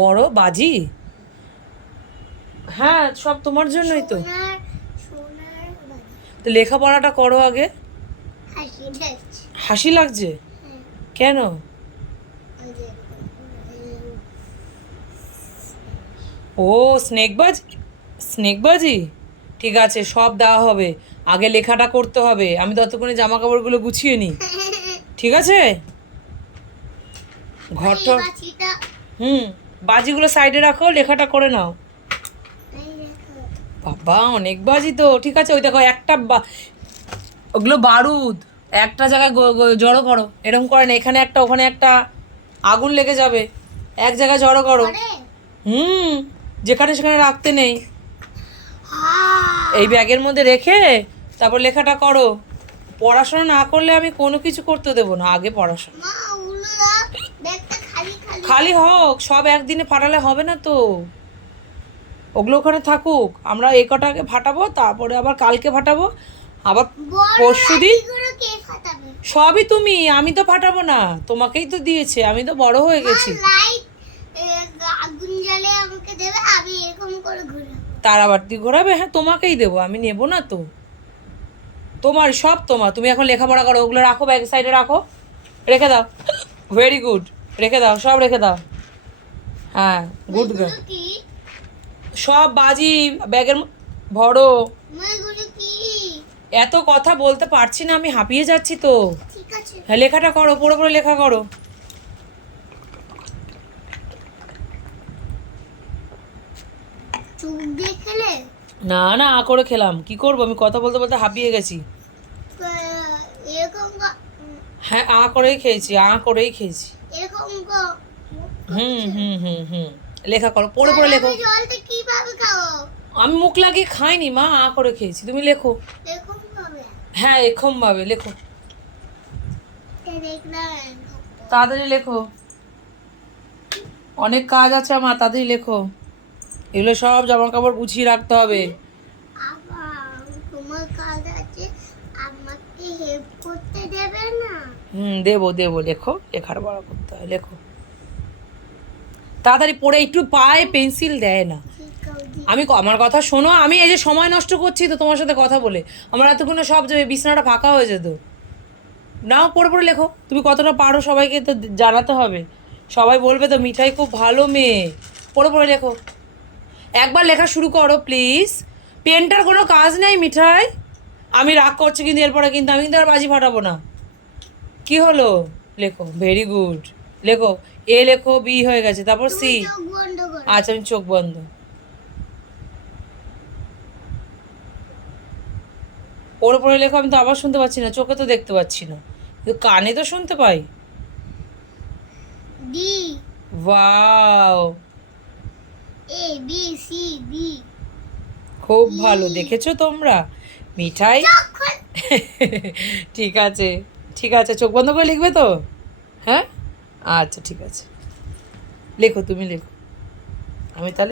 বড় বাজি? হ্যাঁ, সব তোমার জন্যই তো। তো লেখাপড়াটা করো আগে। হাসি লাগছে কেন? ও, স্নেকবাজি। স্নেকবাজি, ঠিক আছে, সব দেওয়া হবে। আগে লেখাটা করতে হবে, আমি ততক্ষণে জামা কাপড়গুলো গুছিয়ে নিই। ঠিক আছে, ঘরটা। হুম, বাজিগুলো সাইডে রাখো, লেখাটা করে নাও। বাবা, অনেক বাজি তো। ঠিক আছে, ওই দেখো একটা ওগুলো বারুদ। একটা জায়গায় জড়ো করো, এরকম করে না, এখানে একটা ওখানে একটা, আগুন লেগে যাবে। এক জায়গায় জড়ো করো। হুম, যেখানে সেখানে রাখতে নেই। এই ব্যাগের মধ্যে রেখে তারপর লেখাটা করো। পড়াশোনা না করলে আমি কোনো কিছু করতে দেবো না, আগে পড়াশোনা। খালি হোক, সব একদিনে ফাটালে হবে না তো। ওগুলো ওখানে থাকুক, আমরা এই কটা আগে ফাটাবো, তারপরে আবার কালকে ফাটাবো, আবার পরশুদিন। সবই তুমি, আমি তো ফাটাবো না, তোমাকেই তো দিয়েছে, আমি তো বড় হয়ে গেছি। তারাবাতি ঘোরাবে? হ্যাঁ, তোমাকেই দেবো, আমি নেবো না তো। তোমার সব তোমার, তুমি এখন লেখাপড়া করো। ওগুলো রাখো, ব্যাগ সাইডে রাখো, রেখে দাও। ভেরি গুড, রেখে দাও, সব রেখে দাও। হ্যাঁ, গুড গার্ল। সব বাজি ব্যাগের ভরো। এত কথা বলতে পারছি না, আমি হাঁপিয়ে যাচ্ছি তো। হ্যাঁ, লেখাটা করো, পড়ে পড়ে লেখা করো। না না, আ করে খেলাম, কি করবো, আমি কথা বলতে বলতে হাঁপিয়ে গেছি। হ্যাঁ, আ করেই খেয়েছি, আ করেই খেয়েছি। হুম হুম হুম হুম, লেখা করো, পড়ে পড়ে লেখো। আমি মুখ লাগিয়ে খাইনি মা, আ করে খেয়েছি, তুমি লেখো। হ্যাঁ, এরকম ভাবে লেখো, তাড়াতাড়ি লেখো, অনেক কাজ আছে আমার, তাড়াতাড়ি লেখো। এগুলো সব জামা কাপড় গুছিয়ে রাখতে হবে। দেবো দেবো, লেখো, লেখার বড় করতে হয়, লেখো তাড়াতাড়ি পড়ে। একটু পায়ে পেন্সিল দেয় না। আমি আমার কথা শোনো, আমি এই যে সময় নষ্ট করছি তো তোমার সাথে কথা বলে, আমার এতক্ষণে সব যে বিছানাটা ফাঁকা হয়ে যেত। নাও, পড়ে পড়ে লেখো, তুমি কতটা পারো সবাইকে তো জানাতে হবে, সবাই বলবে তো মিঠাই খুব ভালো মেয়ে। পড়ে পড়ে লেখো, একবার লেখা শুরু করো প্লিজ। পেনটার কোনো কাজ নেই মিঠাই, আমি রাগ করছি কিন্তু এরপরে কিন্তু আমি কিন্তু আর বাজি ফাটাবো না। কি হলো? লেখো, ভেরি গুড, লেখো। এ লেখো, বি হয়ে গেছে, তারপর সি। আচ্ছা, আমি চোখ বন্ধ। পড়ে পড়ে লেখো, আমি তো আবার শুনতে পাচ্ছি না, চোখে তো দেখতে পাচ্ছি না, কিন্তু কানে তো শুনতে পাই। D, wow, A B C D. খুব ভালো, দেখেছো তোমরা মিঠাই। ঠিক আছে, ঠিক আছে, চোখ বন্ধ করে লিখবে তো? হ্যাঁ, আচ্ছা ঠিক আছে, লেখো, তুমি লেখো, আমি তাহলে